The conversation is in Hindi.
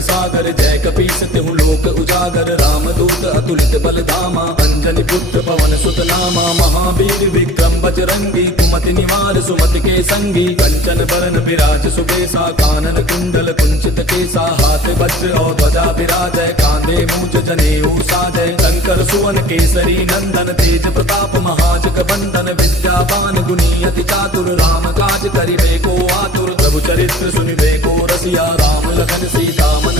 भजन सागर जय कपीस तिहु लोक उजागर रामदूत अतुलित बल धामा अंजनी पुत्र पवन सुत नामा महावीर विक्रम बजरंगी कुमति निवार सुमति के संगी कंचन बरन विराज सुबेसा कानन कुंडल कुंचित केसा हाथ वज्र और ध्वजा विराजय कांधे मूज जनेऊ साजय शंकर सुवन केसरी नंदन तेज प्रताप महाजग बंदन विद्यावान गुणी अति चातुर राम काज करिबे को आतुर प्रभु चरित्र सुनिबे को रसिया राम लखन सीता